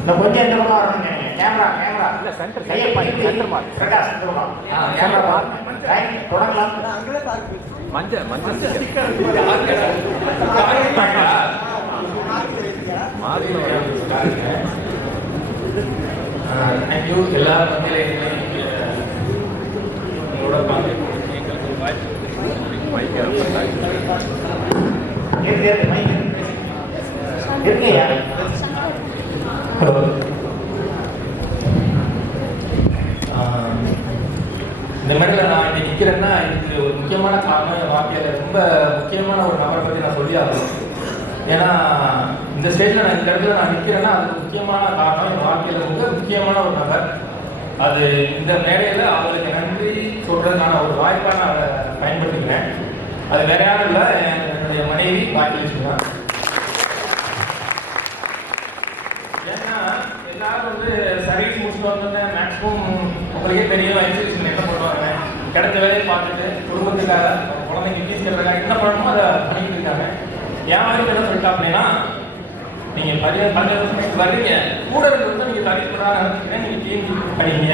இந்த கொஞ்சம் இந்த பக்கம் வரணுங்க. கேமரா இல்ல சென்டர் சென்டர் மார்க் பிரகாஷ் இந்த பக்கம் கேமரா மார்க் ரைட் தொடங்கலாம். மஞ்சள் மார்க்ல தேங்க்யூ எல்லா மத்தியிலையுமே உங்களோட பார்த்து எங்களுக்கு வாய்ப்பு இருக்குங்கய்யா. ஹலோ. இந்த மேடையில் நான் இன்னைக்கு நிற்கிறேன்னா இதுக்கு ஒரு முக்கியமான காரணம் என் வாழ்க்கையில் ரொம்ப முக்கியமான ஒரு நபரை பற்றி நான் சொல்லி ஆகணும். ஏன்னா இந்த ஸ்டேஜில் நான் இந்த இடத்துல நான் நிற்கிறேன்னா அதுக்கு முக்கியமான காரணம் என் வாழ்க்கையில் ரொம்ப முக்கியமான ஒரு நபர். அது இந்த மேடையில் அவங்களுக்கு நன்றி சொல்கிறதுக்கான ஒரு வாய்ப்பாக நான் அதை பயன்படுத்திக்கிறேன். அது வேற யாரும் இல்லை, என்னுடைய மனைவி பாக்கியலட்சுமி தான். ஏன்னா எல்லாரும் வந்து சர்வீஸ் முடிச்சுட்டு வந்தோன்னே மேக்ஸிமம் உங்களுக்கே தெரியும் எக்ஸிபிஷன் என்ன பண்ணுவாங்க, கிடைச்ச வேலையை பார்த்துட்டு குடும்பத்துக்காக குழந்தைங்க ஃபீஸ் கட்டுறதுக்காக என்ன பண்ணணுமோ அதை பண்ணிட்டு இருக்காங்க. என் மாதிரி என்ன சொல்லிட்டா அப்படின்னா, நீங்கள் 15 வருஷம் வர்றீங்க, கூட இருக்கிறது நீங்கள் சர்வீஸ் பண்ணாத நினைச்சிக்கிறேன், நீங்கள் டீம் படிங்க,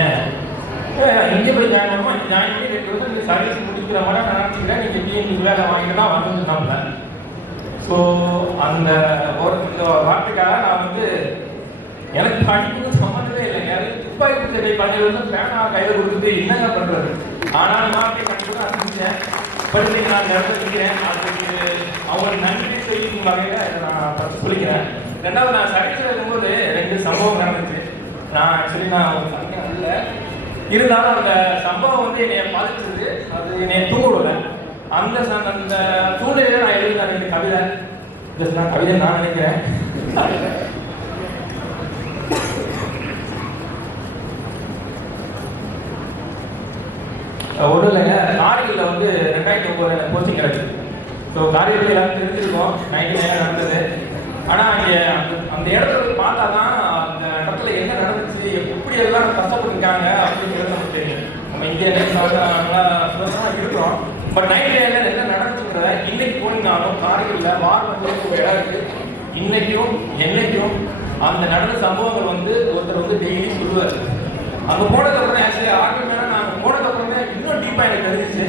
இங்கே போய் ஜாயின் பண்ணுமா, ஜாயின் பண்ணி 2 வருஷம் நீங்கள் சர்வீஸ் முடிக்கிற மாதிரி நான் நினச்சிக்கிறேன், நீங்கள் டீம் வேலை வாங்கிட்டு தான் வந்துருந்தாப்புல. ஸோ அந்த ஒரு வார்த்தைக்காக நான் வந்து எனக்கு படிப்புக்கு சம்மந்தமே இல்லைங்க. துப்பாக்கி சட்டை 15 வருஷம் பேனா கையில் கொடுத்துட்டு என்னங்க பண்ணுறது, ஆனால் வார்த்தை படிப்பு தான் செஞ்சேன். படிச்சு நான் இந்த இடத்துல நிற்கிறேன். அதுக்கு அவங்களுக்கு நன்றி செய்யும் வகையில் இதை நான் ஃபஸ்ட் சொல்லிக்கிறேன். ரெண்டாவது நான் சர்வீஸில் இருக்கும்போது 2 சம்பவம் நடந்துச்சு. நான் ஆக்சுவலி நான் ஒரு சமைக்க இல்லை, இருந்தாலும் அந்த சம்பவம் வந்து என்னை பாதிச்சது, அது என்னை தூங்கவிடலை. அந்த சூழ்நிலையில நான் எழுதினேன் கவிதை. நான் கவிதை நான் நினைக்கிறேன். ஒன்றும் இல்லைங்க, காரியத்தில் வந்து 2009 எனக்கு கோச்சிங் கிடைச்சிது. ஸோ காரியத்தில் எல்லாரும் தெரிஞ்சிருக்கோம் 99 நடந்தது. ஆனால் அங்கே அந்த இடத்துல போய் பார்த்தா தான் அந்த இடத்துல என்ன நடந்துச்சு, எப்படி எல்லாம் கஷ்டப்பட்டுருக்காங்க அப்படிங்கிறது நமக்கு தெரியும். நம்ம இந்தியா நல்லா சுதந்திரமாக இருக்கிறோம், பட் 99 என்ன நடந்துச்சுன்றத இன்னைக்கு போனீங்கனாலும் காரியத்தில் வார் வந்து ஒரு இடம் இருக்குது. இன்னைக்கும் என்னைக்கும் அந்த நடந்த சம்பவங்கள் வந்து ஒருத்தர் வந்து டெய்லி சொல்லுவார். அங்கே போனதுக்கப்புறம் ஆக்சுவலி ஆர்மியான நாங்கள் போனதுக்கப்புறமே இன்னும் டீப்பாக எனக்கு தெரிஞ்சிச்சு.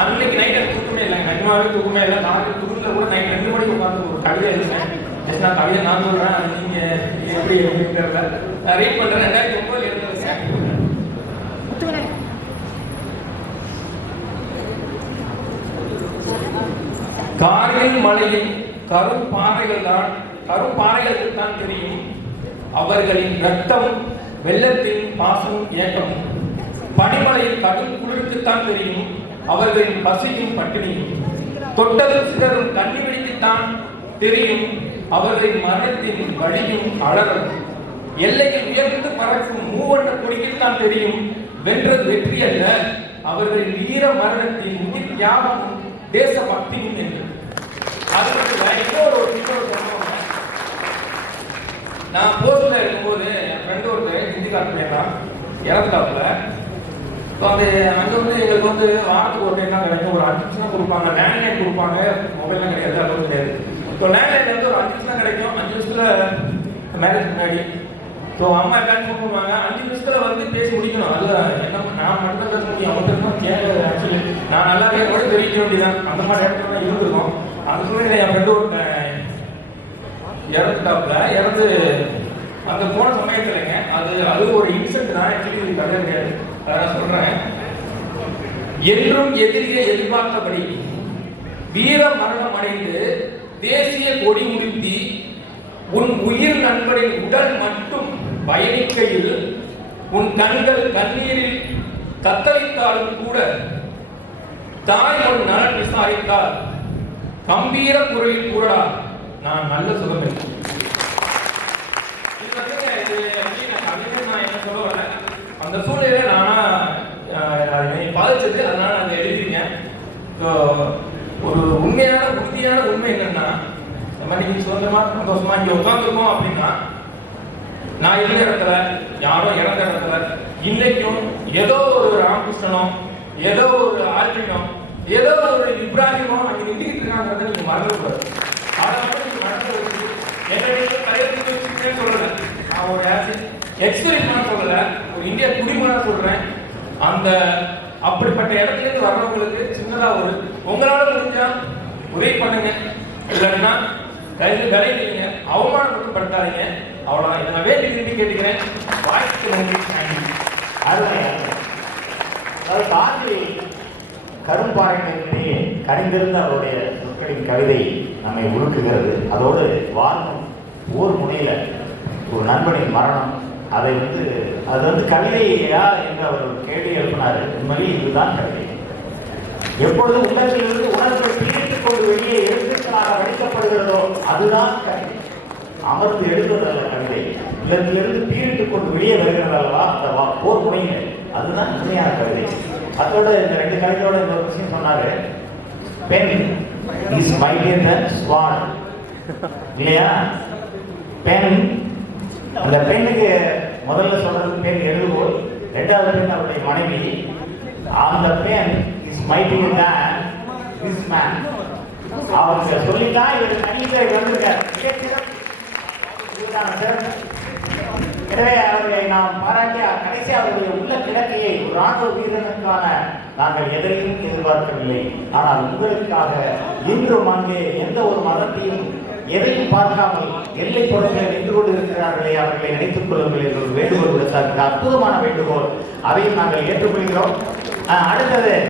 அன்னைக்கு நைட் எனக்கு தூக்கமே இல்லை, நிஜமாவே தூக்கமே இல்லை. நாளைக்கு தூக்கத்தில் கூட நைட் 2 மணிக்கு உட்காந்து ஒரு கவிதை எழுதுனேன். ஜஸ்ட் நான் கவிதை நான் சொல்கிறேன், அது நீங்கள் எப்படி அப்படின்றத நான் ரீட் பண்ணுறேன். 2009 எழுதுறேன். காரில் மலையில் கரும்பாறைகளுக்கு தான் தெரியும் அவர்களின் ரத்தம், வெள்ளத்தின் பாசம் ஏக்கம். பனிமலையில் கடும் குளிர்க்குத்தான் தெரியும் அவர்களின் பசியும் பட்டினியும். தொட்டதும் சிதறும் கண்ணிவெடிக்குத்தான் தெரியும் அவர்களின் மரணத்தின் வழியும் அழகும். எல்லையில் உயர்ந்து பறக்கும் மூவண்ண கொடிக்குத்தான் தெரியும் வென்றது வெற்றி அல்ல, அவர்களின் வீர மரணத்தின் உயிர் தியாகமும் தேச பக்தியும் என்று. அது இன்னொரு நான் போஸ்ட்ல இருக்கும்போது என் ஃப்ரெண்டு ஒருத்தர் ஹிந்திக்காரன் தான் இறந்துட்டாப்புல. ஸோ அது அங்கே வந்து எங்களுக்கு வந்து வாரத்துக்கு ஒரு டைம் தான் கிடைக்கும். ஒரு 5 நிமிஷம் கொடுப்பாங்க, லேண்ட்லைன் கொடுப்பாங்க, மொபைல்லாம் கிடையாது, அதுவும் கிடையாது. ஸோ லேண்ட்லைன் வந்து ஒரு 5 நிமிஷம் தான் கிடைக்கும். 5 நிமிஷத்தில் மேரேஜ் முன்னாடி ஸோ அம்மா எல்லாரும் ஃபோன் பண்ணுவாங்க. 5 நிமிஷத்தில் வந்து பேசி முடிக்கணும். அது என்ன நான் மட்டும் பேச முடியும், அவங்க கேட்க ஆக்சுவலி நான் நல்லாவே கூட தெரிவிக்க வேண்டியதான். அந்த மாதிரி இடத்துல தான் இருந்திருக்கோம். அந்த சூழ்நிலை என் ஃப்ரெண்டு ஒரு இறந்துட்டாப்புல. இறந்து அந்த போன சமயத்துலங்க அது ஒரு இன்சிடென்ட் தான். ஆக்சுவலி கதை கிடையாது, அதை நான் சொல்றேன். என்றும் எதிரியை எதிர்பார்த்தபடி வீர மரணம் அடைந்து தேசிய கொடி உடுத்தி உன் உயிர் நண்பரின் உடல் மட்டும் பயணிக்கையில் உன் கண்கள் கண்ணீரில் தத்தளித்தாலும் கூட தாய் உன் நலன் விசாரித்தால் கம்பீர குரலில் கூறடா நான் நல்ல சுகமே. நான் என்ன சொல்ல வரேன், அந்த சூழ்நிலை நானா பாதிச்சது, அதனால நான் எழுதிருக்கேன். ஒரு உண்மையான உறுதியான உண்மை என்னன்னா, இந்த மாதிரி நீங்க சொந்தமா சந்தோஷமா இங்க உட்காந்துருக்கோம் அப்படின்னா, நான் இருந்த இடத்துல யாரோ இறந்த இடத்துல இன்னைக்கும் ஏதோ ஒரு ராமகிருஷ்ணனோ, ஏதோ ஒரு ஆல்வினோ, ஏதோ ஒரு இப்ராஹிமோ அங்க நின்றுகிட்டு இருக்காங்கிறத நீங்க மறந்துக்கூடாது. அதை மட்டும் நீங்க மறந்து வச்சு என்னுடைய தலைவருக்கு வச்சுக்கிட்டே சொல்லல. நான் ஒரு எக்ஸ்பீரியன்ஸ் சொல்லல, ஒரு இந்திய குடிமகனா சொல்றேன். அந்த அப்படிப்பட்ட இடத்துல இருந்து வர்றவங்களுக்கு சின்னதா ஒரு உங்களால முடிஞ்சா உதவி பண்ணுங்க, இல்லைன்னா கைது விளைவிங்க, அவமானப்படுத்தாதீங்க. அவ்வளவுதான். இதை நான் வேண்டி விரும்பி கேட்டுக்கிறேன். வாய்ப்புக்கு நன்றி. அருமை. அதாவது பாரதி கரும்பாறையிலே கரைந்திருந்த அவருடைய சொற்களின் கவிதை நம்மை உருக்குகிறது. அதோடு வாழும் ஊர் முனையில ஒரு நண்பனின் மரணம், அதை அது கவிதையா என்று அவர் ஒரு கேள்வி எழுப்பினார். உண்மையில் இதுதான் கவிதை. எப்பொழுது உள்ளத்திலிருந்து உணர்வுகள் தீர்த்துக் கொண்டு வெளியே எழுத்துக்களாக வடிக்கப்படுகிறதோ அதுதான் கவிதை. அமர்ந்து எழுதுவதல்ல கவிதை. உள்ளத்திலிருந்து தீர்த்துக் கொண்டு வெளியே வருகிறதல்லவா அந்த போர் முனைங்க, அதுதான் உண்மையான கவிதை. அதோட இந்த ரெண்டு கவிதையோட இந்த ஒரு விஷயம் சொன்னாரு. Pen is mightier than swan. இல்லையா? பென், அந்த பெண்ணுக்கு முதல்ல சொல்றது பெண் எழுதுவோர், இரண்டாவது பெண் அவருடைய மனைவி. அந்த பெண் is mightier than this man. அவங்க சொல்லித்தான் இவர் கணித வந்திருக்கார். எனவே அவர்களை நாம் பாராட்டிய கடைசி அவருடைய உள்ள கிழக்கையை ஒரு ராணுவ வீரனுக்கான நாங்கள் எதையும் எதிர்பார்க்கவில்லை. ஆனால் உங்களுக்காக இன்றும் அங்கே எந்த ஒரு மதத்தையும் எதையும் பார்க்காமல் எல்லை புறங்களில் நின்று கொண்டு இருக்கிறார்களே, அவர்களை நினைத்துக் கொள்ளுங்கள் என்று ஒரு வேண்டுகோள் விடுத்தார். அற்புதமான வேண்டுகோள். அதையும் நாங்கள் ஏற்றுக்கொள்கிறோம். அடுத்தது